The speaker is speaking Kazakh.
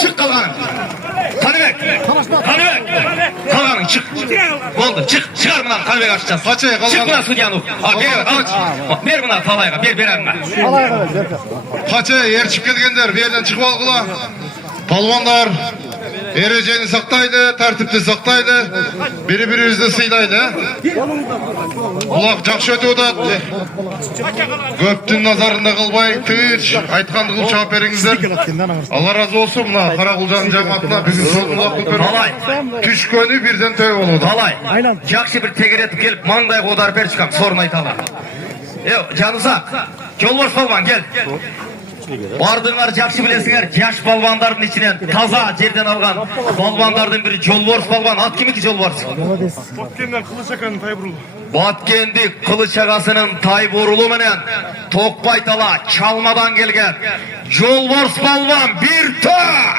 Çık kalkanın. Kanıbek. Kalkanın çık. Oldu çık. Çıkar bundan Kanıbek açacağız. Çık bundan Sudyanuk. Ver bundan Talay'a. Ver bundan. Paça yer çıkıp kelgenler bir yerden çıkıp algıla. Palvanlar ereceni saktaydı, tertipli saktaydı. Biri-birimizni sıylaydı. Kulak жақшы өтіп атат. Көптің назарында қалбай, тыч, айтқанды қылып жауап беріңіздер. Алла разы болсын, мына Қарақұлжаның жамаатына біздің солдулақ көтеріп түшкені бірден төбе болуды. Талай. Жақсы бір тегеретіп келіп, маңдай қодар бер çıkam, sorun айталар. Canısak, Жолбарыс балбан, кел. Бардыңар жақсы білесіңер, жаш балбандардың ішінен таза жерден алған балбандардың бірі Жолбарыс балбан. Ат кім екен Жолбарыс? Баткенді Қылышаканың Тайбұрұлы. Баткенді Қылышағасының Тайбұрұлы менен Тоқбай тала Чалмадан келген Жолбарыс балбан бір төп!